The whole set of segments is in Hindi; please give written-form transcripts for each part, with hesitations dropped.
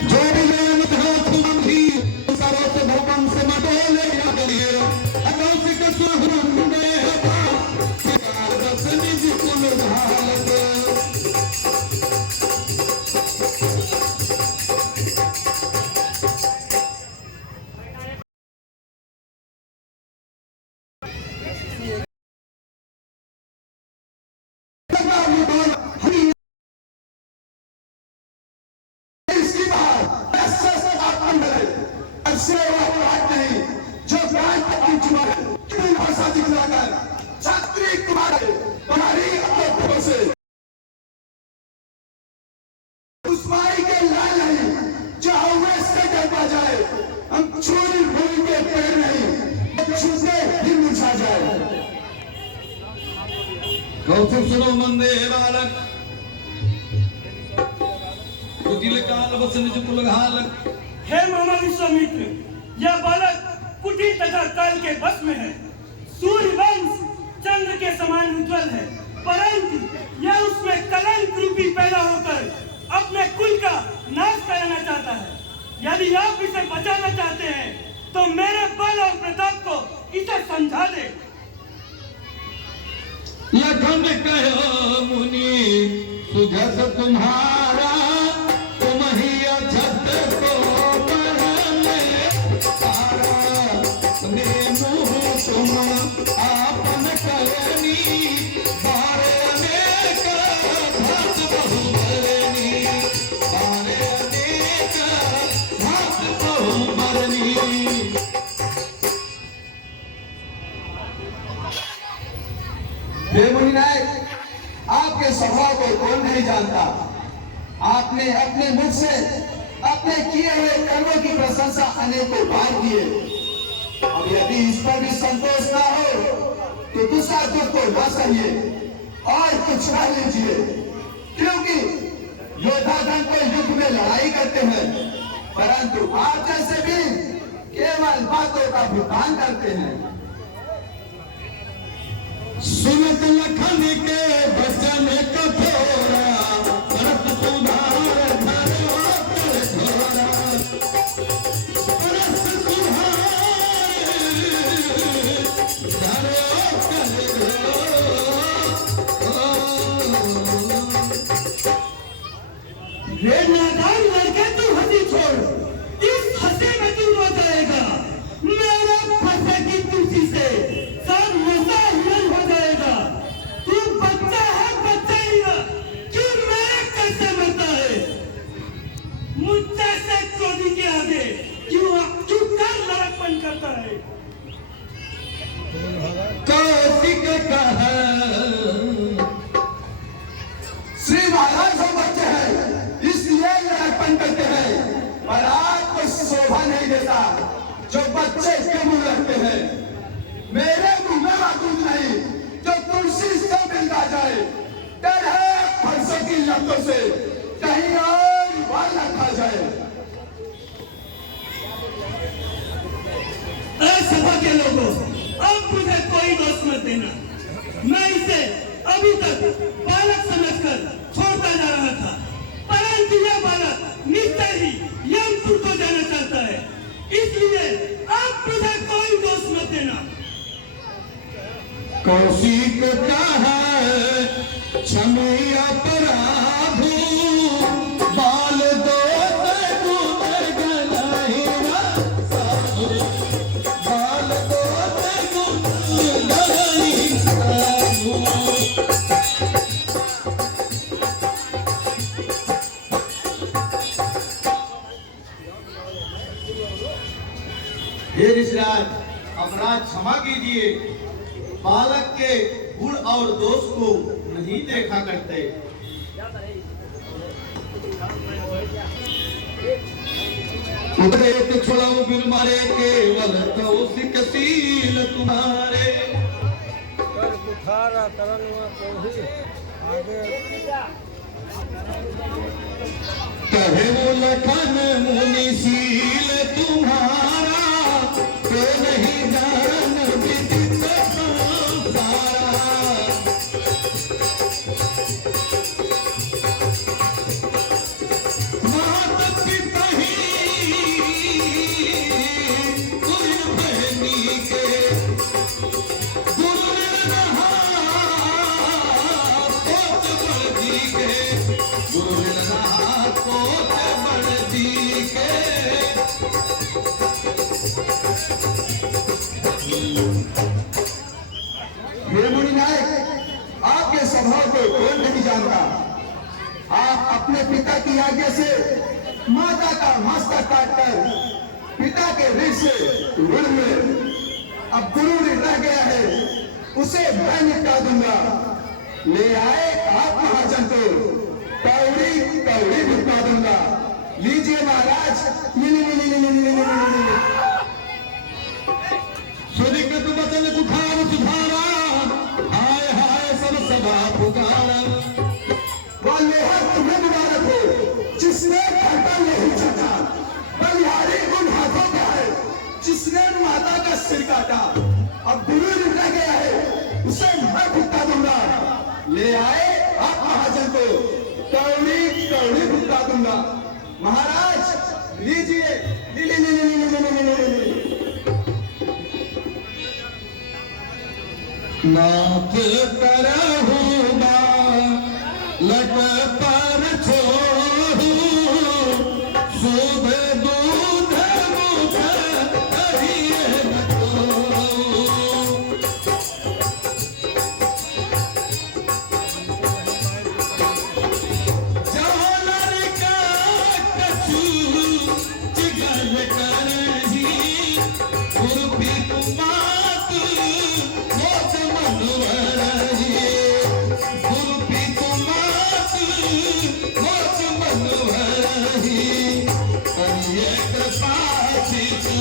जो भी लेन था तुम भी सरों से भूकंप से मटोले या गलिए अगौ से कसुहरम ने हवा बस निज कुल भालक कौतुक सुनो मंदे बालक कुटिल काल बस निज कुल घालक। हे मामा विश्वामित्र, यह बालक कुटिल तथा काल के बस में है। सूर्य वंश चंद्र के समान उज्जवल है, परंतु यह उसमें कलंक रूपी पैदा होकर अपने कुल का नाश कराना चाहता है। यदि आप इसे बचाना चाहते हैं तो मेरे बल और प्रताप को इसे समझा दे। लखन कहो मुनि सुजस तुम्हारा तुम ही अछत को परने सारा ने मुँह तुम आपन करनी बारे अनेक भात बहुमरनी बारे अनेक भात बहुमरनी। मुनि नायक, आपके स्वभाव को कौन नहीं जानता। आपने अपने मुख से अपने किए हुए कर्मों की प्रशंसा अनेकों बार की है। अब यदि इस पर भी संतोष ना हो तो दूसरा दुख को न सहिए और कुछ न लीजिए, क्योंकि योद्धा धन को युद्ध में लड़ाई करते हैं, परंतु आप जैसे भी केवल बातों का भुगतान करते हैं। सुनत लखन के वचन कठोरा परत तुम्हार घरवा पर घोरा परस तुम्हारे घरवा पर रे नादान लड़के, तू हंसी छोड़, इस हंसी में तू रो जाएगा। मेरे फंसे की तुलसी से सब मसा हिरण हो जाएगा। तू बच्चा है, बच्चा ही है, क्यों मेरे कैसे मरता है? मुझसे से क्रोधी के आगे क्यों कर लड़कपन करता है? कौशिक कह श्री महाराज हम बच्चे हैं इसलिए लड़कपन करते हैं, पर आपको शोभा नहीं देता जो बच्चे के मुंह रखते हैं। मेरे मुंह में दूध नहीं जो तुलसी से मिलता जाए। डर है फंसों की लतों से कहीं और बाल न खा जाए। सभा के लोगों, अब मुझे कोई दोष मत देना। मैं इसे अभी तक बालक समझकर छोड़ता जा रहा था, परंतु यह बालक निश्चय ही यमपुर को जाना चाहता है, इसलिए अब मुझे कोई दोष मत देना। कौशिक कह क्षमी अपराधु बाल दो गुण गलाहिरा साधु बाल दो गुण गलाहिरा हे ऋषिराज, अपराध क्षमा कीजिए। बालक के गुण और दोष को नहीं देखा करते। उदय छुड़ाऊ बिन मारे केवल कौशिक सील तुम्हारे कर कुठारा करन को ही आगे कहे वो लखन मुनि सील तुम्हारा तो नहीं जान विदित संसारा। माता पिता हे मुनि नायक, आपके स्वभाव को कौन नहीं जानता। आप अपने पिता की आज्ञा से माता का मस्तक काटकर पिता के ऋण से ऋण हुए। अब गुरु ऋण रह गया है, उसे मैं निपटा दूंगा। ले आए आप महाजन को, कौड़ी कौड़ी निपटा दूंगा। लीजिए महाराज। सुनिकट बचन कुठार सुधारा, हाय हाय सब सभा पुकारा। वह लोहा तुम्हें मुबारक हो जिसने घाटा नहीं छूटा। बलिहारी उन हाथों का है जिसने माता का सिर काटा। अब गुरु ऋण रह गया है, उसे मैं भुगता दूंगा। ले आए आप महाजन को, कौड़ी कौड़ी भुगता दूंगा। महाराज लीजिए। नाथ करहूँगा लट पर छोड़ू, सुध दूध मुख कहिए न छोड़ू। जानर का कछु जिगर करही, गुरपी कुमात मोत मनवरही। गुरपी कुमात मोत मनवरही। करिए कृपा शिशु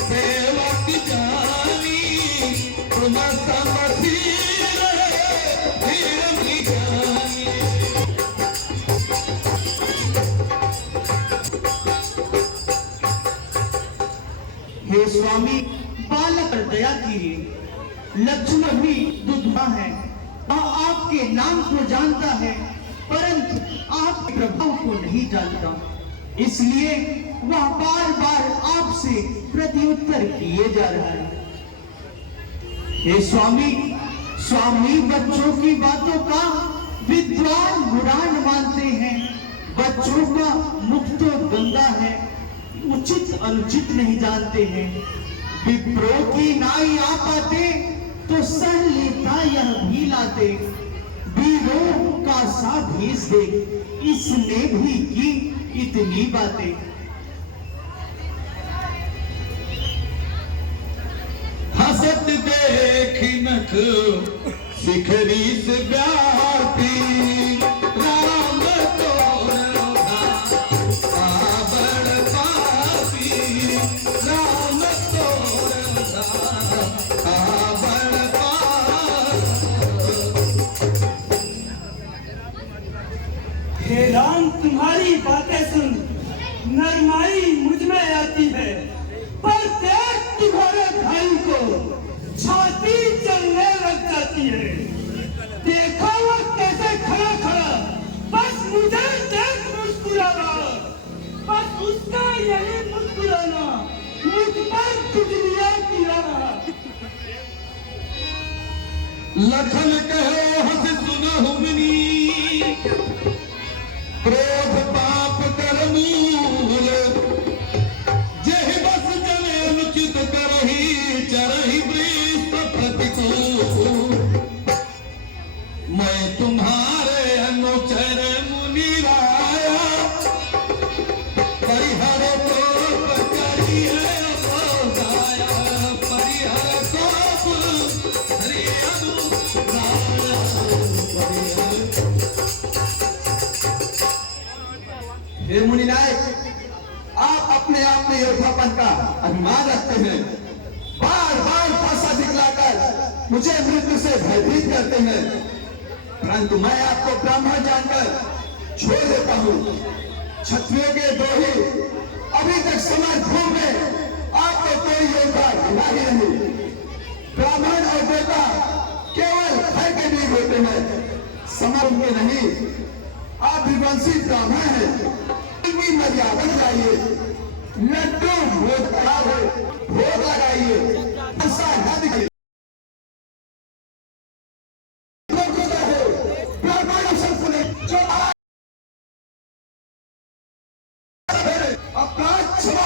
सेवक जानी, तुम समधीर धीर ज्ञानी। हे स्वामी, बालक पर दया कीजिए। लक्ष्मण भी दुधवा है, वह आपके नाम को जानता है परंतु आपके प्रभाव को नहीं जानता, इसलिए वह बार बार आपसे प्रत्युत्तर किए जा रहा है। हे स्वामी, स्वामी बच्चों की बातों का विद्वान बुरान मानते हैं। बच्चों का मुख तो गंगा है, उचित अनुचित नहीं जानते हैं। विप्रो की नाई आ पाते तो सह लेता यह भी लाते। वीरों का सा भेज दे, इसने भी की इतनी बातें। हसत देख नख शिखरी से व्यापी, राम तोरधा पावड़ पापी। राम तोरधा पावड़ पापी। हे राम, तुम्हारी बातें सुन नरमाई मुझ में आती है, पर देख तुम्हारे भाई को छाती चलने लग जाती है। देखा वो कैसे खड़ा खड़ा बस मुझे देख मुस्कुरा रहा। बस उसका यही मुस्कुराना मुझ पर चुगलियां किया रहा। लखन कहो हंस सुनहु मुनि, क्रोध पाप कर मूल। जेहि बस जने अनुचित करही, चरहि वृष प्रतिकूल। मैं तुम्हारे अनुचर मुनि राया, परिहर कोप करिए अपोदाया। परिहर कोप करिए अपोदाया। हे मुनि नायक, आप अपने आप में योद्धापन का अभिमान रखते हैं। बार बार भाषा दिखलाकर मुझे मृत्यु से भयभीत करते हैं, परंतु मैं आपको ब्राह्मण जानकर छोड़ देता हूँ। क्षत्रियों के द्रोही अभी तक समरभूमि में आपको कोई योद्धा मिला ही नहीं। ब्राह्मण और देवता केवल भय के वीर होते हैं, समर में नहीं। आप विवंशी ब्राह्मण हैं, इतनी मर्यादा लगाइए। लड्डू भोग खराब है, भोग लगाइए, गुस्सा न दिखाइए। ब्राह्मण संकुल जो अपराध क्षमा।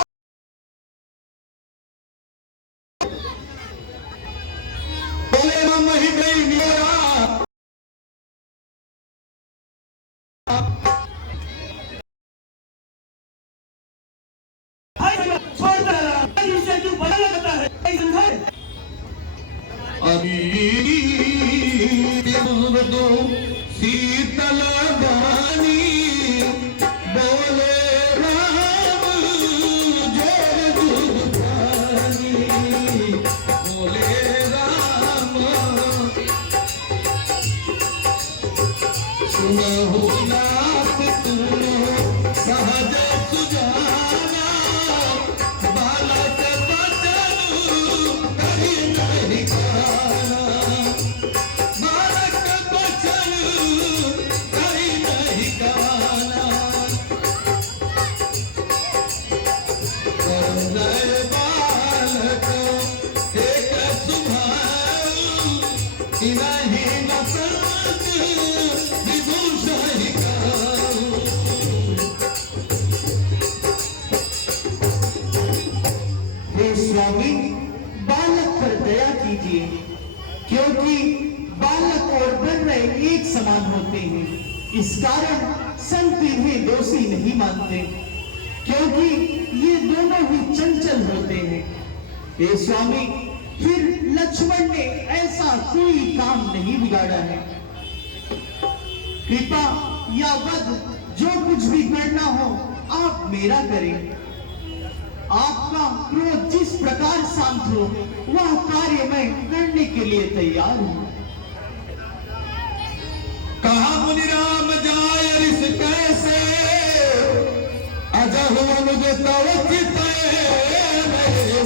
दो शीतल वाणी बोले राम जय दुर्गानी बोले राम सुनहु नाथ तुम सहज सुजाना बालक बचन कही नहीं खाना बालक बचन कही नहीं गाना करनय बालक एक सुभाऊ नहीं नसंत विभूषण गाऊ हे स्वामी, बालक पर दया कीजिए, क्योंकि बालक और ब्रह्म एक समान होते हैं। इस कारण संत इन्हें दोषी नहीं मानते, क्योंकि ये दोनों ही चंचल होते हैं। हे स्वामी, फिर लक्ष्मण ने ऐसा कोई काम नहीं बिगाड़ा है। कृपा या वध जो कुछ भी करना हो आप मेरा करें। आपका क्रोध जिस प्रकार शांत हो वह कार्य मैं करने के लिए तैयार हूं। कहा मुनि राम जाय ऋष कैसे अजहु अनुज तव चितय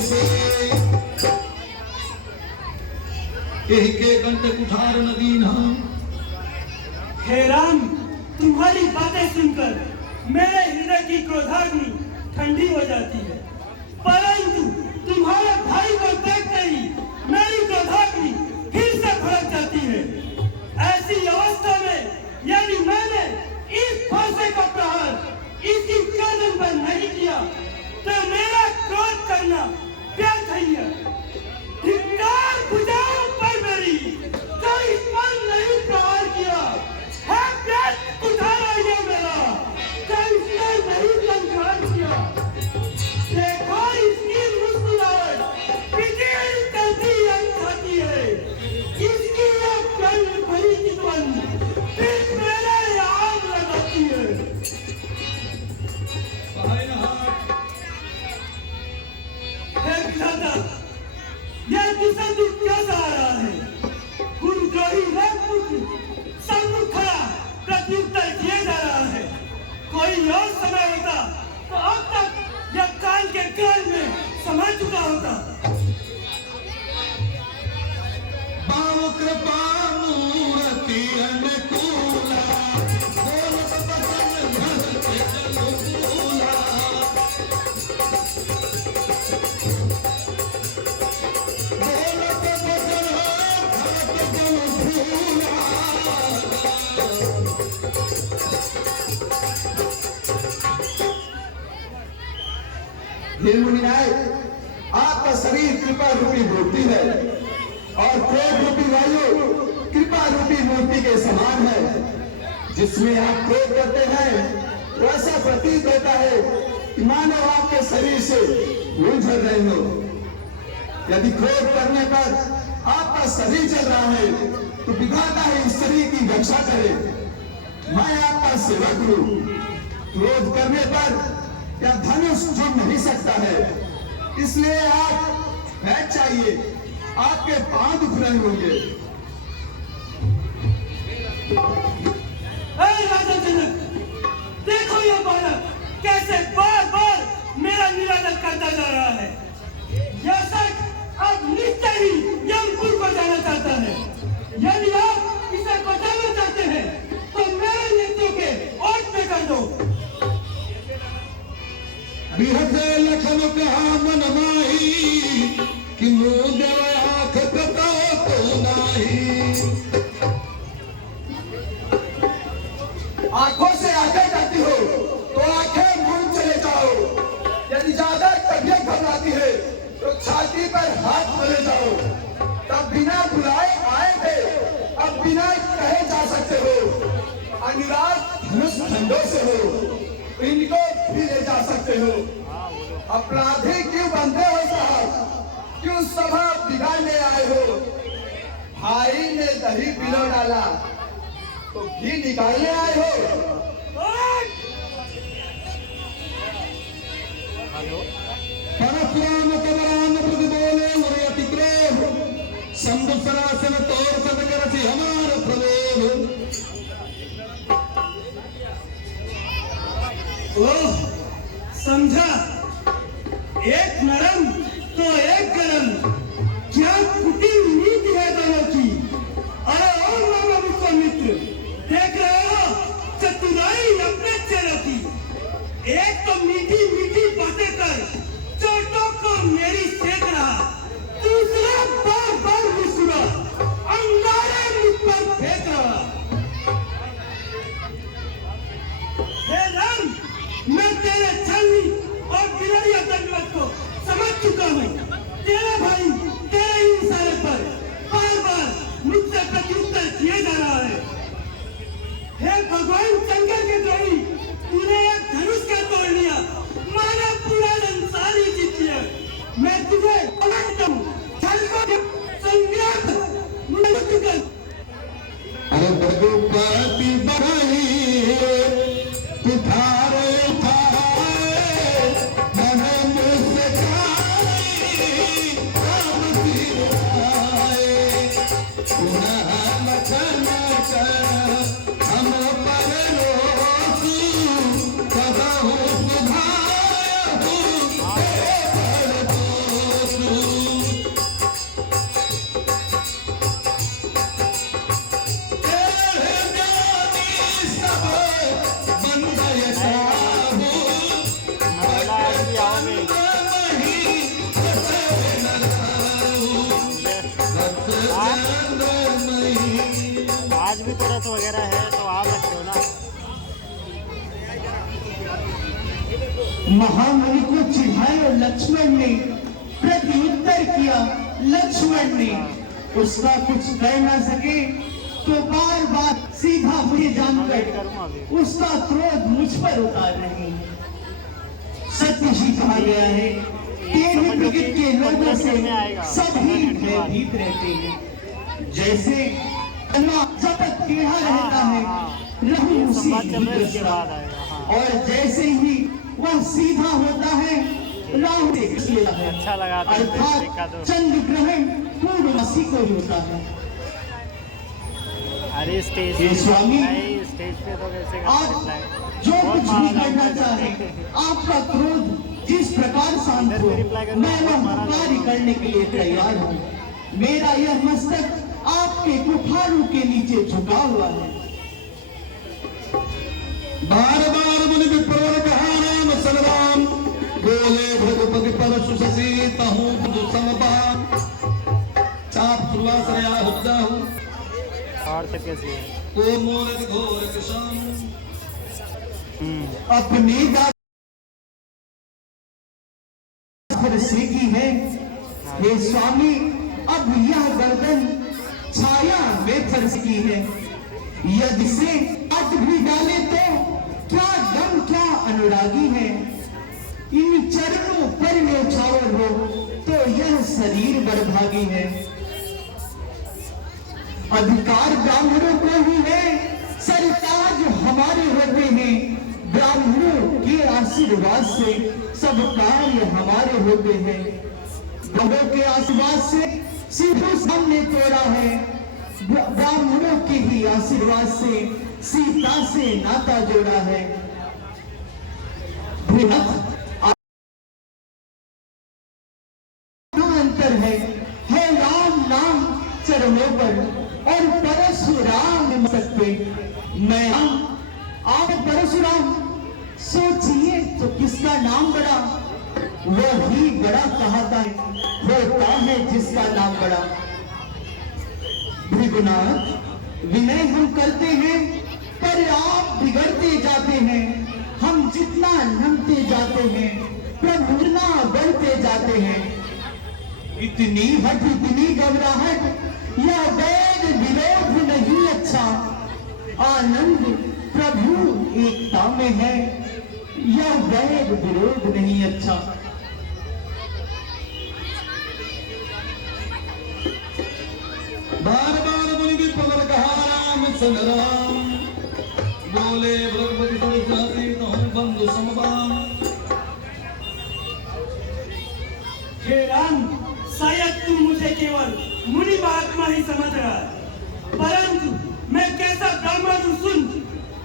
से एहि के कंठ कुठार नदीन हे राम, तुम्हारी बातें सुनकर मेरे हृदय की क्रोधाग्नि ठंडी हो जाती है, परंतु तुम्हारे भाई को देखते ही मेरी क्रोधाग्नि फिर से भड़क जाती है। ऐसी अवस्था में यदि मैंने इस फांसे का प्रहार इसकी गर्दन पर नहीं किया तो मेरा क्रोध करना व्यर्थ ही है। धिक्कार बुझाओ पर मेरी तो इस पर नहीं प्रहार किया है, व्यर्थ कुठारा ये मेरा तो इसने नहीं लंकार किया। देखो इसकी मुस्कुराहट पिटील करती छाती है, इसकी ये प्यारी भरी चितवन फिर मेरे आग लगाती है। हे विधाता, यह किसान दुख कैसा आ रहा है? गुरुद्रोही राजपुत्र सम्मुख खड़ा प्रत्युत्तर किए जा रहा है। कोई और समय होता तो अब तक यह काल के काल में समा चुका होता। बाव कृपा मूर्ति अनुकूला बोलत बचन धन के अनुकूला बोलत बचन धन के अनुकूला हे मुनिनाय, आपका शरीर कृपा रूपी मूर्ति है और क्रोध रूपी वायु कृपा रूपी मूर्ति के समान है। जिसमें आप क्रोध करते हैं वैसा प्रतीत होता है कि मानो आपके शरीर से धूल झड़ रहे हो। यदि क्रोध करने पर आपका शरीर चल रहा है तो विधाता है इस शरीर की रक्षा करे। मैं आपका सेवक हूँ। क्रोध करने पर क्या धनुष छू नहीं सकता है, इसलिए आप बैठ जाइए, आपके पांव दुख रहे होंगे। राजा जनक, देखो यह बालक कैसे बार बार मेरा निरादर करता जा रहा है। यह शख्स अब निश्चय ही यमपुर को जाना चाहता है। यदि आप इसे बचाना चाहते हैं तो मेरे नेत्रों के ओट में कर दो। बिहसे लखन कहा मन माही कि मुँह देव आँख कटाओ तो नाही आंखों से आंखें करती हो तो आंखें मूंद चले जाओ। यदि ज्यादा तबीयत घबराती है तो छाती पर हाथ मले जाओ। तब बिना बुलाए आए थे, अब बिना कहे जा सकते हो। अनुराग धनुष ठंडों से हो, इनको भी ले जा सकते हो। अपराधी क्यों बनते हो साहब? क्यों सभा बिगाड़ने आए हो? भाई ने दही पिलो डाला तो घी निकालने आए हो। परशुराम कबराम प्रति बोले मुरे अति क्रोध संधु सरासन तौर सदकर से हमार प्रबोध। ओह, समझा, एक नरम तो एक गरम, क्या कुटिल नीति है दोनों की। अरे और मामा मुझको मित्र, देख रहे हो चतुराई अपने चेहरे की। एक तो मीठी मीठी बातें कर चोटों को मेरी सेक रहा, दूसरा बार बार मुस्कुरा अंगारे मुझ पर फेंक रहा। हे राम, मैं तेरे छलनी और गिरैया दंडवत को समझ चुका हूँ। तेरा भाई तेरे ही इशारे पर बार बार मुझसे प्रत्युत्तर किए जा रहा है। हे भगवान शंकर के द्रोही, तूने एक धनुष का तोड़ लिया, माना पूरा संसार ही जीत लिया। मैं तुझे पलटता हूँ, चल को संग्राम मुक्त कर। अरे रघुपति बड़ाई उठारे उठाए मन मुस्काए राम सिर आए। पुनः मचन हम पर लोसु कबहु सुधायहु हे परदोषु। आज भी तो रथ वगैरह है तो आ सकते हो ना। महामुनि को चिढ़ाया लक्ष्मण ने, प्रत्युत्तर किया लक्ष्मण ने। उसका कुछ कह ना सके तो बार बार सीधा मुझे जानकर उसका क्रोध मुझ पर उतार रहे हैं। सत्य ही कहा गया है, तेरे प्रकृति के लोगों से सभी भयभीत रहते हैं। जैसे जब तक टेढ़ा रहता है रहू उसी ही दृष्टा, और जैसे ही वह सीधा होता है राहु से घिस लेता है। अच्छा लगा था, देखा अर्थात तो। चंद्र ग्रहण पूर्णमासी को ही होता है। अरे स्टेज ये स्वामी, नहीं, स्टेज पे तो कैसे आप जो कुछ भी करना चाहे, आपका क्रोध जिस प्रकार शांत हो, मैं वह कार्य करने के लिए तैयार हूँ। मेरा यह मस्तक आपके कुठारों के नीचे झुका हुआ है। बार बार मुनि विप्रवर कहा नाम सलराम बोले भगवती परशु शशि तहु समपान। चाप शुरुआत से या हुज्जा हूँ और तो कैसी है। को मोर घोर किसान अपनी से की है। हे स्वामी, अब यह गर्दन छाया में फर्श की है। यदि से हाथ भी डाले तो क्या दम क्या अनुरागी है। इन चरणों पर न्यौछावर हो तो यह शरीर बर्भागी है। अधिकार ब्राह्मणों को ही है, सरताज हमारे होते हैं। ब्राह्मणों के आशीर्वाद से सब कार्य हमारे होते हैं। ब्राह्मणों के आशीर्वाद से सिंधु सामने तोड़ा है। ब्राह्मणों के ही आशीर्वाद से सीता से नाता जोड़ा है। अंतर है राम नाम चरणों पर और परशुराम मस्तक पे। मैं आप परशुराम, सोचिए तो किसका नाम बड़ा, वही बड़ा कहता है, होता है जिसका नाम बड़ा। भृगुनाथ, विनय हम करते हैं पर आप बिगड़ते जाते हैं। हम जितना नमते जाते हैं प्रभु उतना बढ़ते जाते हैं। इतनी हट इतनी घबराहट, यह वैर विरोध नहीं अच्छा। आनंद प्रभु एकता में है, यह वैर विरोध नहीं अच्छा। बार सन राम बोले भगवती सरस्वती तहु बंधु समबाम। हे राम, शायद तू मुझे केवल मुनि महात्मा ही समझ रहा है, परंतु मैं कैसा ब्राह्मण हूँ सुन।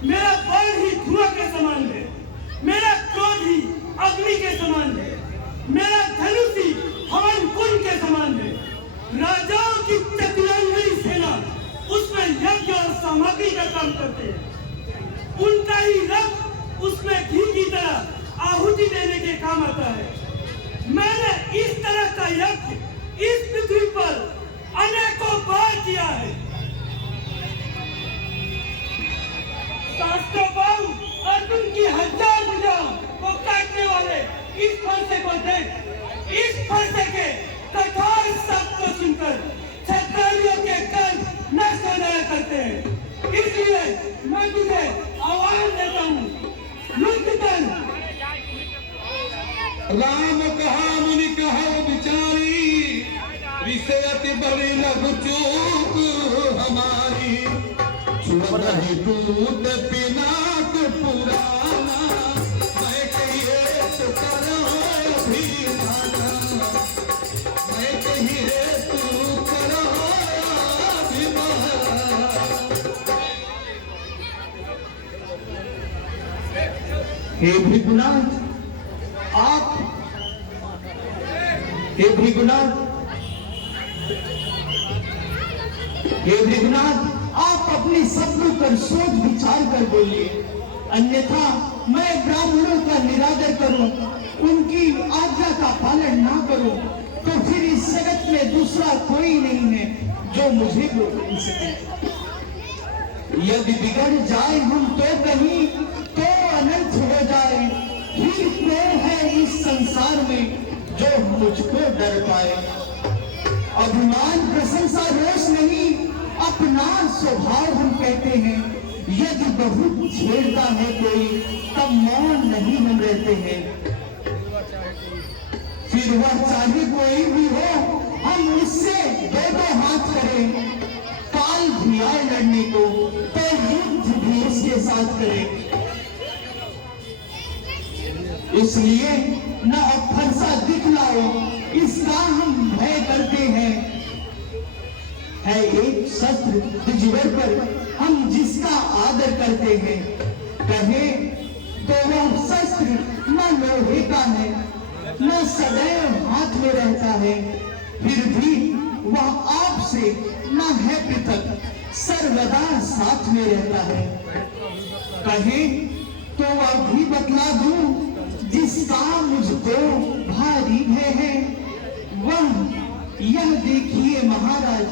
मेरा बल ही धुआं के समान है, मेरा क्रोध ही अग्नि के समान है, मेरा धनुष ही हवन कुंड के समान है। राजाओं की चतुरंगी सेना उसमें यज्ञ और सामग्री का काम करते हैं, उनका ही रथ उसमें घी की तरह आहुति देने के काम आता है। मैंने इस तरह का यज्ञ इस पृथ्वी पर अनेकों बार किया है। शास्त्रबाहु अर्जुन की 1000 भुजाओं को काटने वाले इस फरसे को देख। इस फरसे के कठोर शब्द को सुनकर क्षत्रियों के कर्म नष्ट हो जाया करते हैं। इसलिए मैं तुझे आह्वान देता हूँ, लुटन। राम कहा मुनि कहा बिचारी, विषय अति बड़ी लघु चूक हमारी। छुअत ही दूध पिनाक पुराना, मैं कहिए तो करो अभिमाना, मैं कहिए तू करो अभिमाना। हे भृगुनाथ, आप हे भृगुनाथ, आप अपने शब्दों पर सोच विचार कर बोलिए, अन्यथा मैं ब्राह्मणों का निरादर करूं, उनकी आज्ञा का पालन ना करूं, तो फिर इस जगत में दूसरा कोई नहीं है जो मुझे रोक सके। यदि बिगड़ जाए हम तो कहीं तो अनर्थ हो जाए, फिर कौन है इस संसार में जो मुझको डर पाए। अभिमान प्रशंसा रोष नहीं, अपना स्वभाव हम कहते हैं। यदि बहुत छेड़ता है कोई तब मौन नहीं हम रहते हैं। फिर वह चाहे कोई भी हो, हम उससे दो हाथ करें। काल भी आए लड़ने को तो युद्ध भी उसके साथ करें। इसलिए न फरसा दिखलाओ, इसका हम भय करते हैं। है एक शस्त्र द्विजवर पर हम जिसका आदर करते हैं, कहे तो वह शस्त्र न लोहे का है न सदैव हाथ में रहता है, फिर भी वह आपसे न है पृथक, सर्वदा साथ में रहता है। कहे तो वह भी बतला दूं, जिसका मुझको भारी भय है, वह यह देखिए महाराज,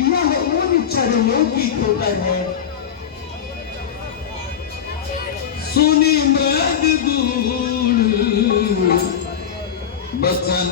यह उन चरणों की ठोकर है। सुनी मृग दूर बचन